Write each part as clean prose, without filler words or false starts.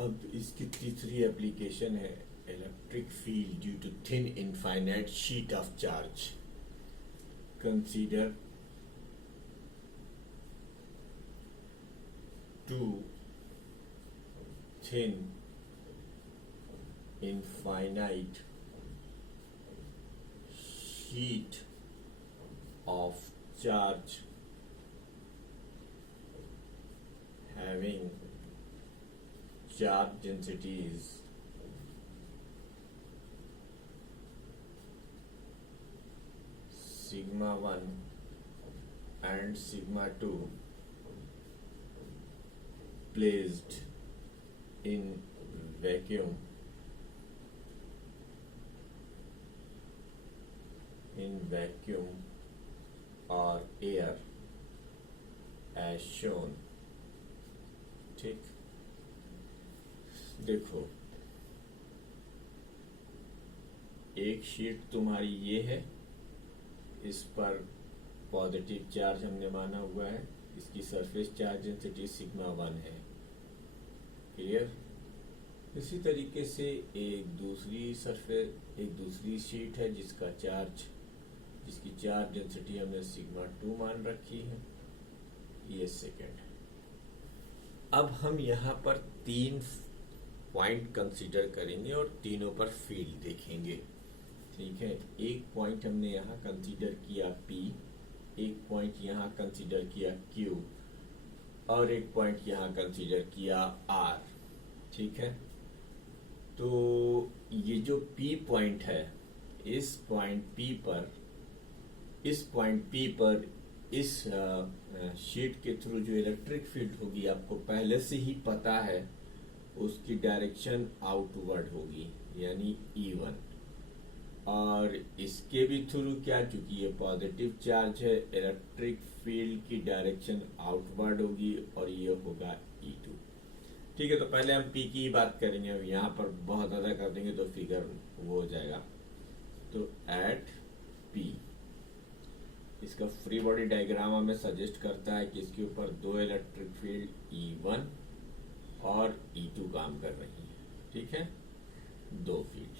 अब इसकी तीसरी एप्लीकेशन है electric field due to thin infinite sheet of charge. Consider two thin infinite sheet of charge having charge densities sigma 1 and sigma 2 placed in vacuum or air as shown. ठीक, देखो एक sheet तुम्हारी ये है, इस पर positive charge हमने माना हुआ है, इसकी सरफेस चार्ज डेंसिटी सिग्मा 1 है. क्लियर. इसी तरीके से एक दूसरी शीट है जिसकी चार्ज डेंसिटी हमने सिग्मा 2 मान रखी है. ये सेकेंड. अब हम यहाँ पर 3 पॉइंट कंसीडर करेंगे और तीनों पर फील्ड देखेंगे. ठीक है. एक पॉइंट हमने यहाँ कंसीडर किया P, एक पॉइंट यहाँ कंसीडर किया Q और एक पॉइंट यहाँ कंसीडर किया R. ठीक है. तो ये जो P पॉइंट है, इस पॉइंट P पर इस शीट के थ्रू जो इलेक्ट्रिक फील्ड होगी आपको पहले से ही पता है, उसकी डायरेक्शन आउटवर्ड होगी यानी E1. और इसके भी थ्रू क्या, चूंकि ये पॉजिटिव चार्ज है, इलेक्ट्रिक फील्ड की डायरेक्शन आउटवर्ड होगी और ये होगा E2. ठीक है. तो पहले हम P की बात करेंगे. अब यहाँ पर बहुत ज्यादा कर देंगे तो फिगर वो हो जाएगा. तो एट P इसका फ्री बॉडी डायग्राम हमें सजेस्ट करता है कि इसके ऊपर 2 इलेक्ट्रिक फील्ड E1 और E2 काम कर रही है. ठीक है. 2 फील्ड.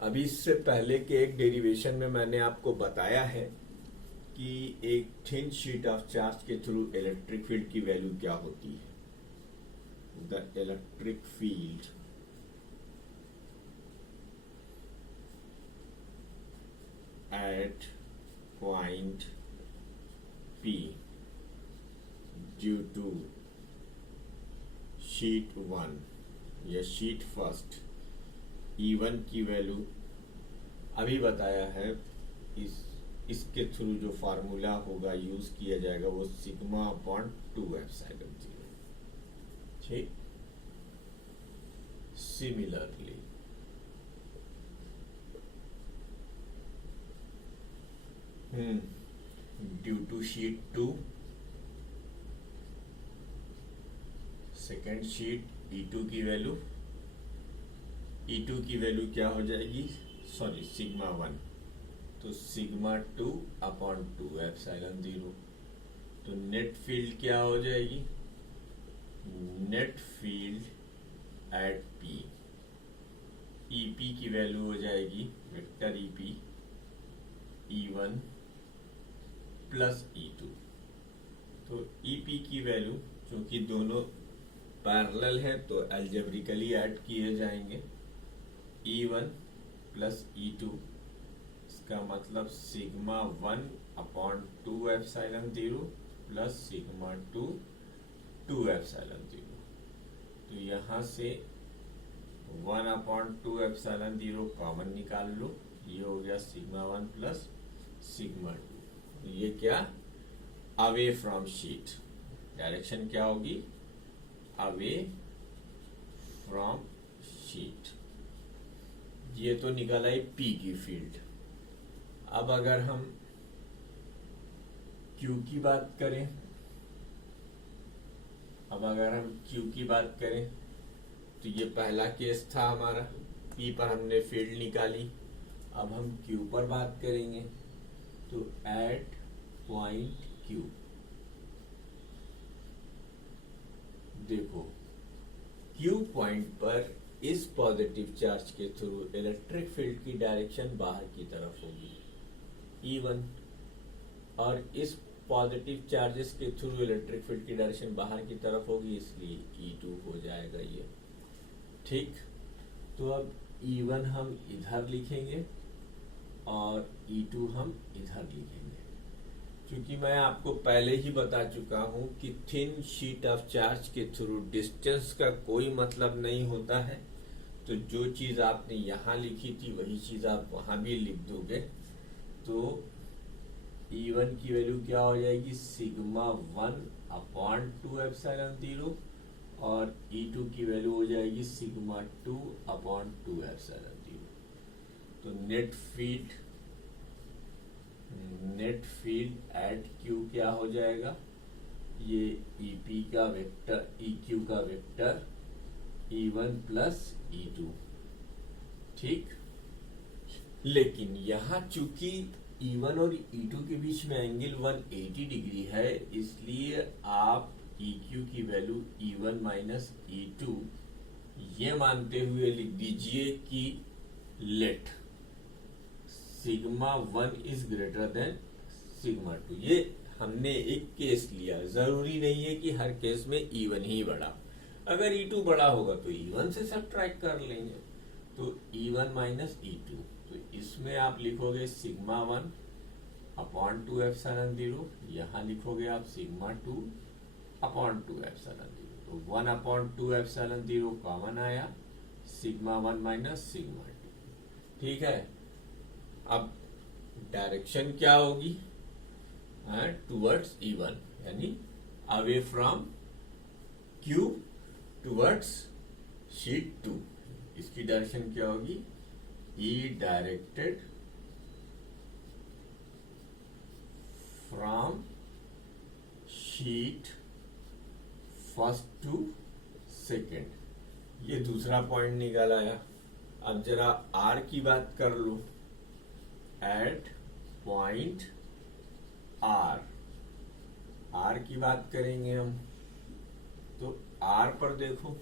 अभी इससे पहले के एक डेरिवेशन में मैंने आपको बताया है कि एक थिन शीट ऑफ चार्ज के थ्रू इलेक्ट्रिक फील्ड की वैल्यू क्या होती है. The electric field at point P due to sheet 1 या शीट फर्स्ट, E1 की वैल्यू अभी बताया है. इसके थ्रू जो फार्मूला होगा यूज किया जाएगा वो सिग्मा अपॉन 2 एप्सिलॉन 0. ठीक. Similarly due to sheet 2, second sheet E2 की वैल्यू क्या हो जाएगी, सिग्मा 1. तो सिग्मा 2 अपॉन 2 एप्सिलॉन 0. तो नेट फील्ड क्या हो जाएगी, net field eight P, EP की वैल्यू हो जाएगी vector EP E1 plus E2. तो EP की वैल्यू, क्योंकि दोनों पैरेलल है तो एल्जेब्रिकली ऐड किए जाएंगे. E1 प्लस E2, इसका मतलब sigma 1 upon 2 epsilon 0 plus sigma 2 2 epsilon 0. तो यहाँ से 1 अपॉन 2 एप्सिलॉन 0 कॉमन निकाल लो. ये हो गया सिग्मा 1 प्लस सिग्मा 2. ये क्या, अवे फ्रॉम शीट. डायरेक्शन क्या होगी, अवे फ्रॉम शीट. ये तो निकल आई P की फील्ड. अब अगर हम Q की बात करें, तो ये पहला केस था हमारा, P पर हमने फील्ड निकाली. अब हम Q पर बात करेंगे. तो एट पॉइंट Q देखो क्यू पॉइंट पर इस पॉजिटिव चार्ज के थ्रू इलेक्ट्रिक फील्ड की डायरेक्शन बाहर की तरफ होगी E1, और इस पॉजिटिव चार्जेस के थ्रू इलेक्ट्रिक फील्ड की डायरेक्शन बाहर की तरफ होगी, इसलिए E2 हो जाएगा ये। ठीक, तो अब E1 हम इधर लिखेंगे और E2 हम इधर लिखेंगे। क्योंकि मैं आपको पहले ही बता चुका हूं कि थिन शीट ऑफ चार्ज के थ्रू डिस्टेंस का कोई मतलब नहीं होता है, तो जो चीज आपने यहां लिखी थी वही चीज आप वहां भी लिख दोगे। तो E1 की वैल्यू क्या हो जाएगी, सिग्मा 1/2 और E2 की वैल्यू हो जाएगी सिग्मा 2/2। तो नेट फील्ड एट Q क्या हो जाएगा, ये EP का वेक्टर EQ का वेक्टर E1 प्लस E2। ठीक, लेकिन यहाँ चूंकि E1 और E2 के बीच में एंगल 180 डिग्री है, इसलिए आप EQ की वैल्यू E1 माइनस E2 ये मानते हुए लिख दीजिए कि let sigma 1 is greater than sigma 2। ये हमने एक केस लिया, जरूरी नहीं है कि हर केस में E1 ही बड़ा, अगर E2 बड़ा होगा तो E1 से सब्ट्रैक्ट कर लेंगे, तो E1 माइनस E2। तो इसमें आप लिखोगे सिग्मा 1/2 यहाँ लिखोगे आप सिग्मा 2/2। तो 1/2 कॉमन आया, सिग्मा 1 माइनस सिग्मा 2। ठीक है, अब डायरेक्शन क्या होगी, टुवर्ड्स E1, यानी away from Q towards sheet 2। इसकी डायरेक्शन क्या होगी, E directed from sheet first to second. ये दूसरा पॉइंट निकल आया। अब जरा R की बात कर लो, एट पॉइंट R की बात करेंगे हम, तो R पर देखो,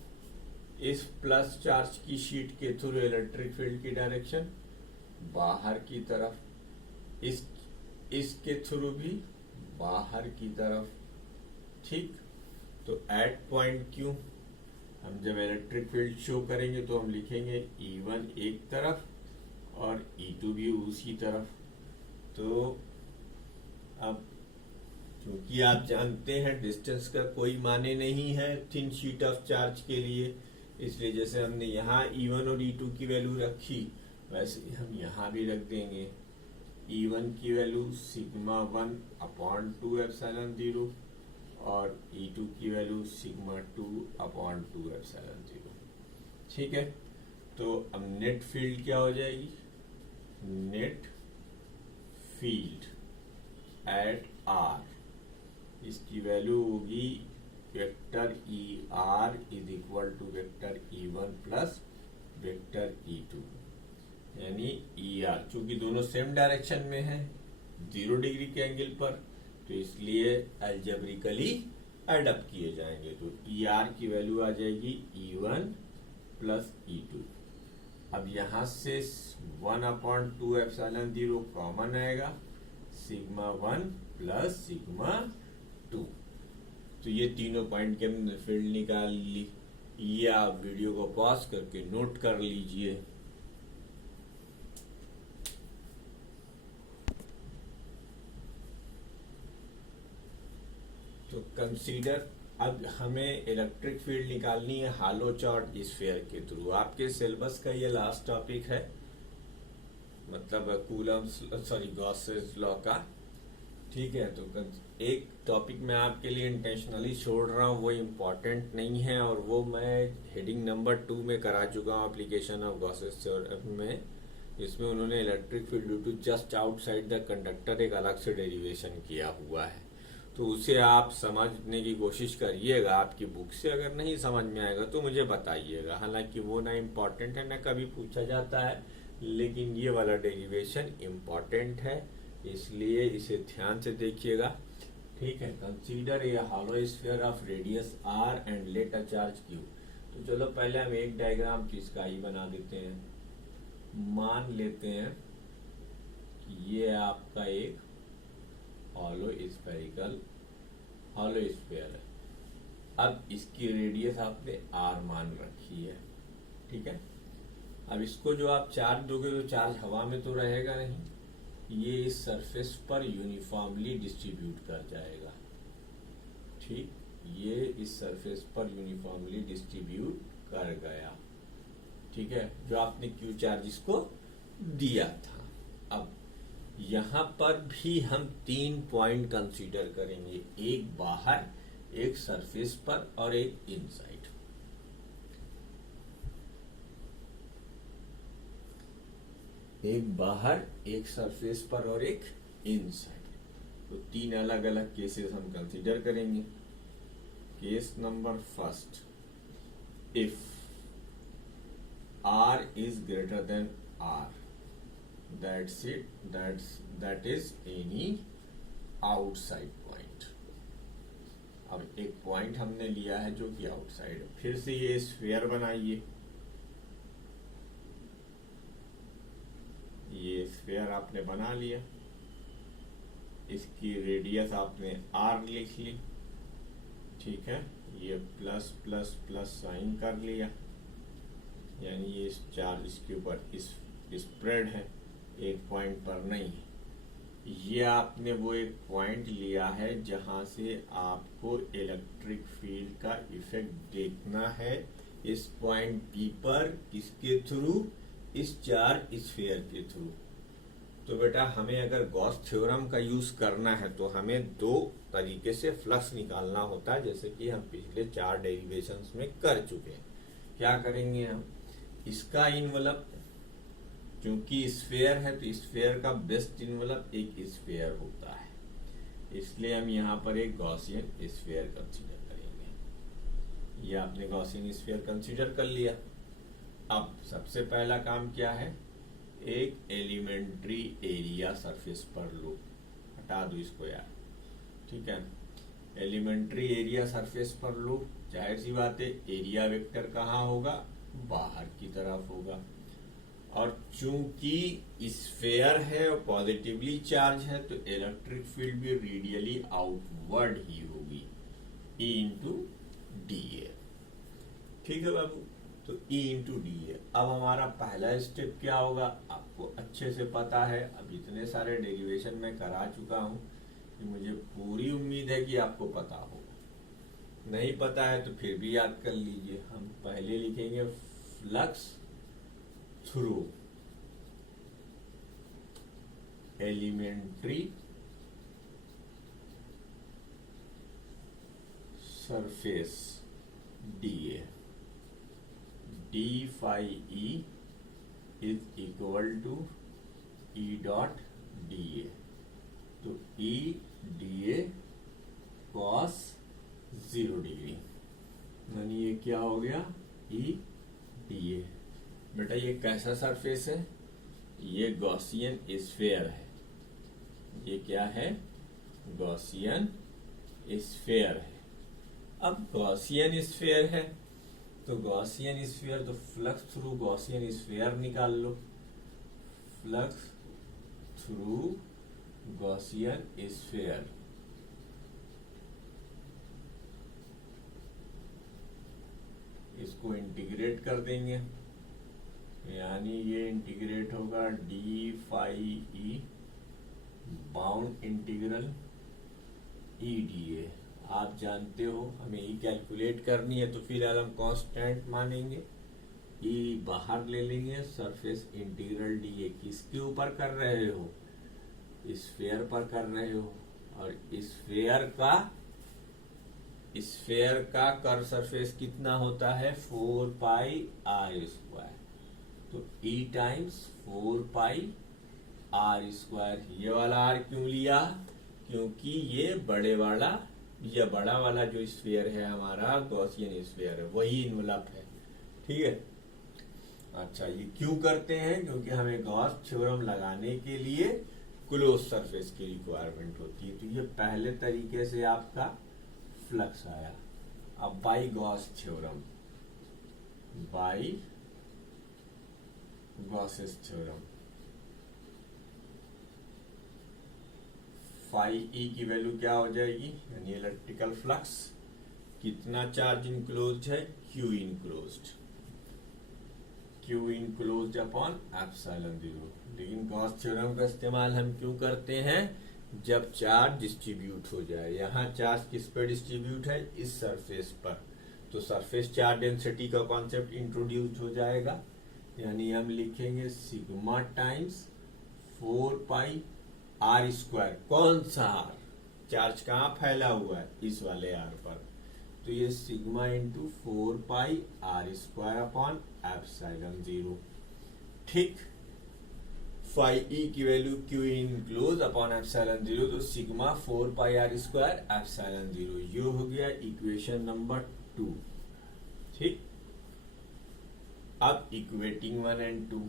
इस प्लस चार्ज की शीट के थ्रू इलेक्ट्रिक फील्ड की डायरेक्शन बाहर की तरफ, इसके थ्रू भी बाहर की तरफ। ठीक, तो एट पॉइंट Q हम जब इलेक्ट्रिक फील्ड शो करेंगे तो हम लिखेंगे E1 एक तरफ और E2 भी उसी तरफ। तो अब क्योंकि आप जानते हैं डिस्टेंस का कोई माने नहीं है थिन शीट ऑफ चार्ज के लिए, इसलिए जैसे हमने यहाँ E1 और E2 की वैल्यू रखी वैसे ही हम यहाँ भी रख देंगे। E1 की वैल्यू सिग्मा 1/2 और E2 की वैल्यू सिग्मा 2/2। ठीक है, तो अब नेट फील्ड क्या हो जाएगी, नेट फील्ड एट R, इसकी वैल्यू होगी vector ER is equal to vector E1 plus vector E2, यानी ER चूंकि दोनों सेम डायरेक्शन में है 0 डिग्री के एंगल पर, तो इसलिए अलजेब्रिकली एड अप किए जाएंगे। तो ER की वैल्यू आ जाएगी E1 प्लस E2। अब यहां से 1/2 कॉमन आएगा, सिग्मा 1 प्लस सिग्मा 2। तो ये तीनों पॉइंट के हमने फील्ड निकाल ली। ये आप वीडियो को पॉज करके नोट कर लीजिए। तो कंसीडर, अब हमें इलेक्ट्रिक फील्ड निकालनी है हालो चार्ज स्फीयर के थ्रू। आपके सिलेबस का ये लास्ट टॉपिक है, मतलब गॉसेस लॉ का। ठीक है, तो एक टॉपिक मैं आपके लिए इंटेंशनली छोड़ रहा हूँ, वो इम्पोर्टेंट नहीं है, और वो मैं हेडिंग नंबर 2 में करा चुका हूँ एप्लीकेशन ऑफ गॉसेस थ्योरम में। इसमें उन्होंने electric field due to just outside the conductor एक अलग से डेरिवेशन किया हुआ है, तो उसे आप समझने की कोशिश करिएगा। आपकी बुक से अगर नहीं समझ में आएगा तो मुझे बताइएगा। हालांकि वो ना इम्पोर्टेंट है ना कभी पूछा जाता है, लेकिन ये वाला डेरिवेशन इम्पोर्टेंट है, इसलिए इसे ध्यान से देखिएगा। ठीक है, consider a hollow sphere of radius R and let a charge Q। तो चलो पहले हम एक डायग्राम तो इसका ही बना देते हैं। मान लेते हैं कि ये आपका एक हॉलो स्फीयर है। अब इसकी रेडियस आपने r मान रखी है, ठीक है। अब इसको जो आप चार्ज दोगे तो चार्ज हवा में तो रहेगा नहीं, ये इस सरफेस पर यूनिफॉर्मली डिस्ट्रीब्यूट कर जाएगा, ठीक। ये इस सरफेस पर यूनिफॉर्मली डिस्ट्रीब्यूट कर गया, ठीक है, जो आपने क्यू चार्ज इसको दिया था। अब यहां पर भी हम 3 पॉइंट कंसीडर करेंगे, एक बाहर, एक सरफेस पर और एक इनसाइड। एक बाहर, एक सरफेस पर और एक इनसाइड। तो 3 अलग अलग केसेस हम कंसीडर करेंगे। Case number first, if r is greater than r, that is any outside point। अब एक पॉइंट हमने लिया है जो कि आउटसाइड है। फिर से ये स्फीयर बनाइए, ये स्फीयर आपने बना लिया, इसकी रेडियस आपने r लिख ली, ठीक है। ये प्लस प्लस प्लस साइन कर लिया, यानी ये चार्ज इसके ऊपर इस स्प्रेड है, एक पॉइंट पर नहीं है। ये आपने वो एक पॉइंट लिया है जहां से आपको इलेक्ट्रिक फील्ड का इफेक्ट देखना है इस पॉइंट P पर, किसके थ्रू, इस चार्ज स्फीयर के थ्रू। तो बेटा हमें अगर गॉस थ्योरम का यूज करना है तो हमें 2 तरीके से फ्लक्स निकालना होता है, जैसे कि हम पिछले 4 डेरिवेशंस में कर चुके हैं। क्या करेंगे हम, इसका इन्वलप, क्योंकि स्फीयर है तो स्फीयर का बेस्ट इन्वलप एक स्फीयर होता है, इसलिए हम यहाँ पर एक गॉसियन स्फीयर कंसीडर करेंगे। ये आपने गॉसियन स्फीयर कंसीडर कर लिया। अब सबसे पहला काम क्या है, एक एलिमेंट्री एरिया सरफेस पर लो, हटा दो इसको यार, ठीक है। एलिमेंट्री एरिया सरफेस पर लो, जाहिर सी बात है एरिया वेक्टर कहाँ होगा, बाहर की तरफ होगा। और चूंकि स्फीयर है और पॉजिटिवली चार्ज है तो इलेक्ट्रिक फील्ड भी रेडियली आउटवर्ड ही होगी, E इंटू डी ए, ठीक है बाबू। तो E इंटू डी ए। अब हमारा पहला स्टेप क्या होगा, आपको अच्छे से पता है, अब इतने सारे डेरिवेशन में करा चुका हूं कि मुझे पूरी उम्मीद है कि आपको पता होगा। नहीं पता है तो फिर भी याद कर लीजिए। हम पहले लिखेंगे flux through elementary surface dA, d phi E is equal to E dot dA। तो E dA cos 0 डिग्री, यानी ये क्या हो गया, E dA। बेटा ये कैसा सरफेस है, ये गॉसियन स्फीयर है। ये क्या है, गॉसियन स्फीयर है। अब गॉसियन स्फीयर है तो गॉसियन स्फीयर, तो फ्लक्स थ्रू गॉसियन स्फीयर निकाल लो। फ्लक्स थ्रू गॉसियन स्फीयर, इसको इंटीग्रेट कर देंगे, यानी ये इंटीग्रेट होगा d phi E bound integral E d A. आप जानते हो हमें ई कैलकुलेट करनी है तो फिलहाल हम कांस्टेंट मानेंगे, ई बाहर ले लेंगे, सरफेस इंटीग्रल डी ए किसके ऊपर कर रहे हो, स्फीयर पर कर रहे हो। और स्फीयर का कर्व सरफेस कितना होता है, 4 पाई आर स्क्वायर। तो E times 4 pi R square. ये वाला आर क्यों लिया, क्योंकि ये बड़ा वाला जो स्फीयर है हमारा गॉसियन स्फीयर है, वही इन्वलप है, ठीक है। अच्छा, ये क्यों करते हैं, क्योंकि हमें गॉस थ्योरम लगाने के लिए क्लोज सरफेस की रिक्वायरमेंट होती है। तो ये पहले तरीके से आपका फ्लक्स आया। अब by Gauss theorem, by Gauss's theorem. Phi E की वैल्यू क्या हो जाएगी, यानी इलेक्ट्रिकल फ्लक्स कितना चार्ज इनक्लोज्ड है, Q enclosed, Q enclosed upon epsilon zero. लेकिन गॉस थ्योरम का इस्तेमाल हम क्यों करते हैं, जब चार्ज डिस्ट्रीब्यूट हो जाए। यहाँ चार्ज किस पर डिस्ट्रीब्यूट है, इस सरफेस पर, तो सरफेस चार्ज डेंसिटी का कॉन्सेप्ट इंट्रोड्यूस हो जाएगा। यानी हम लिखेंगे sigma times 4 pi R square. कौन सा आर, चार्ज कहाँ फैला हुआ है, इस वाले आर पर, तो ये sigma into 4 pi R square upon epsilon zero. ठीक, फाई ई की value Q enclose upon epsilon zero, तो sigma 4 pi R square epsilon zero. ये हो गया इक्वेशन नंबर 2। ठीक, अब इक्वेटिंग 1 एंड 2,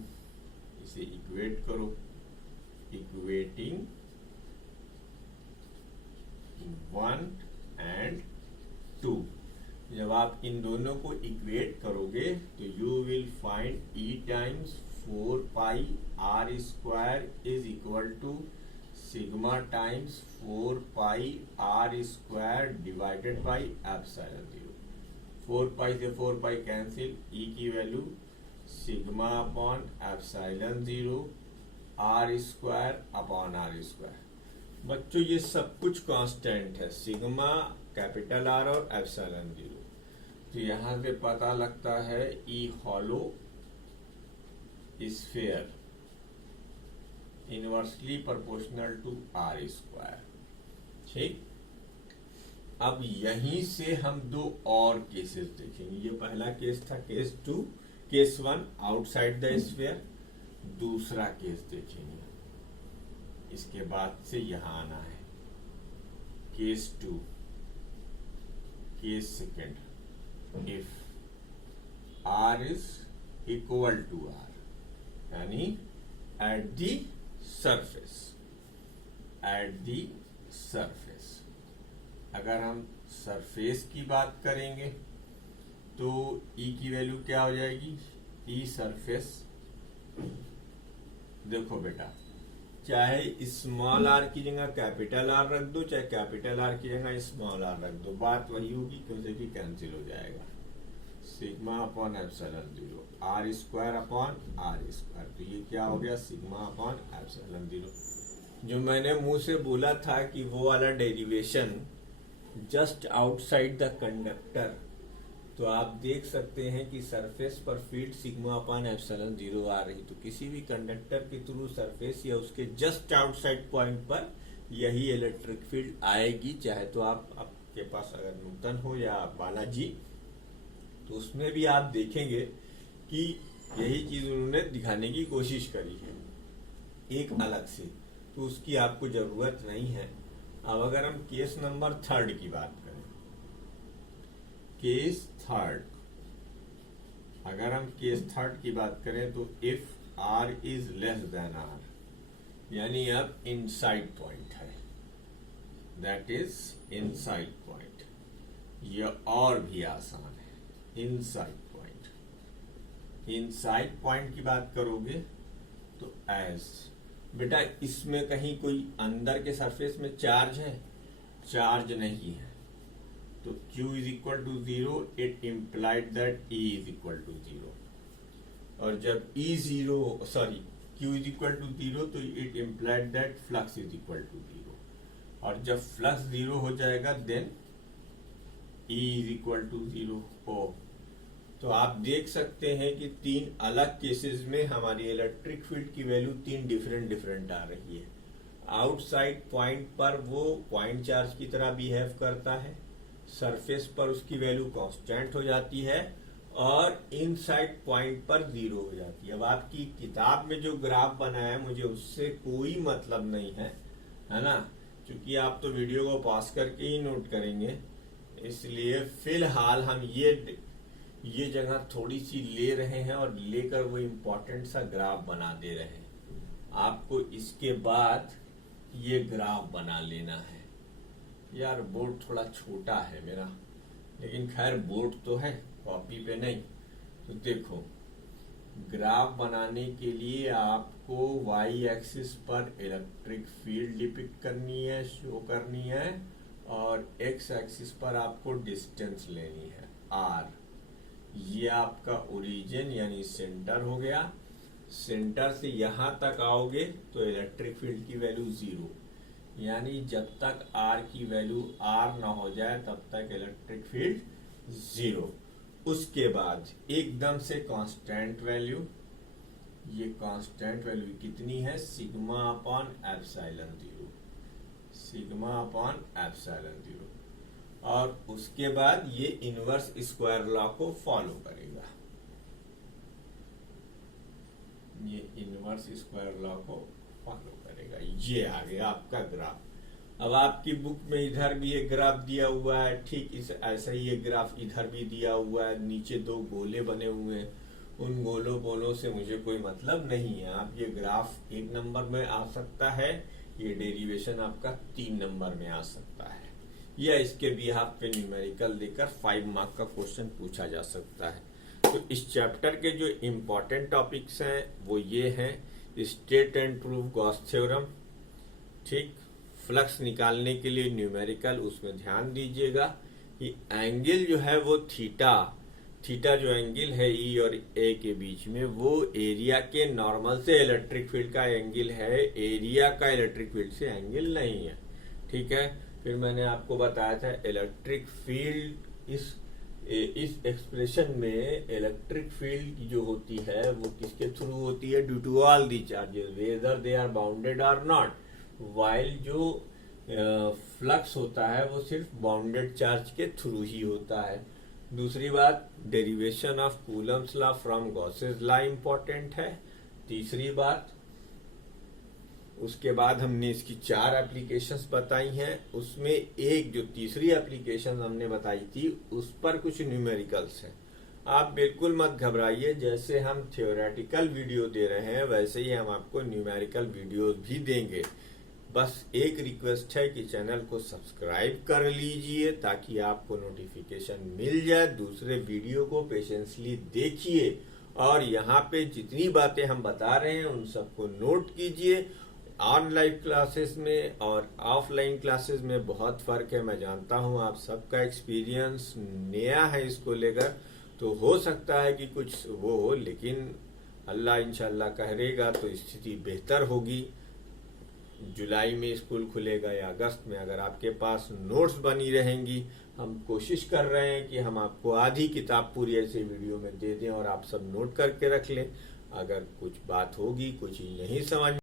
इसे इक्वेट करो। इक्वेटिंग 1 एंड 2, जब आप इन दोनों को इक्वेट करोगे तो you will find E times 4 pi R square is equal to sigma times 4 pi R square divided by epsilon zero. 4 pi से 4 पाई कैंसिल, ई की value sigma upon epsilon zero R square upon R square. बच्चों ये सब कुछ constant है, sigma, capital R और epsilon zero. तो यहां से पता लगता है E hollow sphere inversely proportional to R square. ठीक, अब यहीं से हम दो और केसेस देखेंगे। ये पहला केस था, case 2, case 1 outside the sphere. दूसरा केस देखेंगे, इसके बाद से यहां आना है, case 2, case second, if R is equal to R, यानी at the surface, at the surface. अगर हम सरफेस की बात करेंगे तो ई की वैल्यू क्या हो जाएगी, ई सरफेस। देखो बेटा, चाहे स्मॉल आर की जगह कैपिटल आर रख दो, चाहे कैपिटल आर की जगह स्मॉल आर रख दो, बात वही होगी, क्योंकि भी कैंसिल हो जाएगा। Sigma upon epsilon zero, R square upon R square, तो ये क्या हो गया, सिग्मा अपॉन एप्सिलॉन जीरो। जो मैंने मुंह से बोला था कि वो वाला derivation just outside the conductor, तो आप देख सकते हैं कि सरफेस पर field sigma upon epsilon zero आ रही, तो किसी भी कंडक्टर के थ्रू सरफेस या उसके जस्ट आउटसाइड पॉइंट पर यही इलेक्ट्रिक फील्ड आएगी। चाहे तो आपके पास अगर नूतन हो या बालाजी, तो उसमें भी आप देखेंगे कि यही चीज उन्होंने दिखाने की कोशिश करी है एक अलग से, तो उसकी आपको जरूरत नहीं है। अब अगर हम केस नंबर 3 की बात करें, केस 3, अगर हम केस 3 की बात करें तो if R is less than R, यानी अब इनसाइड पॉइंट है, दैट इज इनसाइड पॉइंट। यह और भी आसान है, इनसाइड पॉइंट। इनसाइड पॉइंट की बात करोगे तो एज, बेटा इसमें कहीं कोई अंदर के सरफेस में चार्ज है, चार्ज नहीं है, तो Q is equal to 0, it implied that E is equal to 0। और जब Q इज इक्वल टू 0, तो it implied that flux is equal to 0। और जब फ्लक्स 0 हो जाएगा then E is equal to 0 हो। तो आप देख सकते हैं कि 3 अलग केसेस में हमारी इलेक्ट्रिक फील्ड की वैल्यू 3 डिफरेंट आ रही है। आउटसाइड पॉइंट पर वो पॉइंट चार्ज की तरह बिहेव करता है, सरफेस पर उसकी वैल्यू कांस्टेंट हो जाती है, और इनसाइड पॉइंट पर 0 हो जाती है। अब आपकी किताब में जो ग्राफ बना है मुझे उससे कोई मतलब नहीं है ना, क्योंकि आप तो वीडियो को पॉज करके ही नोट करेंगे, इसलिए फिलहाल हम ये जगह थोड़ी सी ले रहे हैं और लेकर वो इम्पोर्टेंट सा ग्राफ बना दे रहे हैं। आपको इसके बाद ये ग्राफ बना लेना है। यार बोर्ड थोड़ा छोटा है मेरा, लेकिन खैर बोर्ड तो है, कॉपी पे नहीं, तो देखो, ग्राफ बनाने के लिए आपको वाई एक्सिस पर इलेक्ट्रिक फील्ड डिपिक्ट करनी है, शो करनी है, और एक्स एक्सिस पर आपको डिस्टेंस लेनी है आर। ये आपका ओरिजिन यानी सेंटर हो गया। सेंटर से यहां तक आओगे तो इलेक्ट्रिक फील्ड की वैल्यू 0, यानी जब तक आर की वैल्यू आर ना हो जाए तब तक इलेक्ट्रिक फील्ड 0। उसके बाद एकदम से कांस्टेंट वैल्यू, ये कांस्टेंट वैल्यू कितनी है, sigma upon epsilon 0, sigma upon epsilon 0। और उसके बाद ये इनवर्स स्क्वायर लॉ को फॉलो करेगा, ये इनवर्स स्क्वायर लॉ को फॉलो करेगा। ये आ गया आपका ग्राफ। अब आपकी बुक में इधर भी एक ग्राफ दिया हुआ है, ठीक इस ऐसा ही एक ग्राफ इधर भी दिया हुआ है। नीचे 2 गोले बने हुए हैं, उन गोलों से मुझे कोई मतलब नहीं है। आप ये ग्राफ 1 नंबर में आ सकता है, ये डेरिवेशन आपका 3 नंबर में आ सकता है, या इसके बिहाफ पे न्यूमेरिकल देकर 5 मार्क का क्वेश्चन पूछा जा सकता है। तो इस चैप्टर के जो इम्पोर्टेंट टॉपिक्स हैं वो ये हैं, state and prove Gauss theorem, ठीक, फ्लक्स निकालने के लिए न्यूमेरिकल, उसमें ध्यान दीजिएगा कि एंगल जो है वो थीटा जो एंगल है ई और ए के बीच में, वो एरिया के नॉर्मल से इलेक्ट्रिक फील्ड का एंगल है, एरिया का इलेक्ट्रिक फील्ड से एंगल नहीं है, ठीक है। फिर मैंने आपको बताया था इलेक्ट्रिक फील्ड, इस एक्सप्रेशन में इलेक्ट्रिक फील्ड की जो होती है वो किसके थ्रू होती है, due to all the charges whether they are bounded और नॉट, वाइल जो फ्लक्स होता है वो सिर्फ बाउंडेड चार्ज के थ्रू ही होता है। दूसरी बात, derivation of Coulomb's law from Gauss's law important है। तीसरी बात, उसके बाद हमने इसकी 4 एप्लीकेशंस बताई हैं, उसमें एक जो तीसरी एप्लीकेशन हमने बताई थी उस पर कुछ न्यूमेरिकल्स हैं। आप बिल्कुल मत घबराइए, जैसे हम थियोरेटिकल वीडियो दे रहे हैं वैसे ही हम आपको न्यूमेरिकल वीडियोस भी देंगे। बस एक रिक्वेस्ट है कि चैनल को सब्सक्राइब कर लीजिए ताकि आपको नोटिफिकेशन मिल जाए। दूसरे वीडियो को पेशेंसली देखिए और यहाँ पे जितनी बातें हम बता रहे हैं उन सबको नोट कीजिए। ऑनलाइन क्लासेस में और ऑफलाइन क्लासेस में बहुत फर्क है, मैं जानता हूँ आप सबका एक्सपीरियंस नया है इसको लेकर, तो हो सकता है कि कुछ वो हो, लेकिन अल्लाह इंशाल्लाह करेगा तो स्थिति बेहतर होगी। जुलाई में स्कूल खुलेगा या अगस्त में, अगर आपके पास नोट्स बनी रहेंगी, हम कोशिश कर रहे हैं कि हम आपको आधी किताब पूरी ऐसे वीडियो में दे दें और आप सब नोट करके रख लें। अगर कुछ बात होगी, कुछ ही नहीं समझ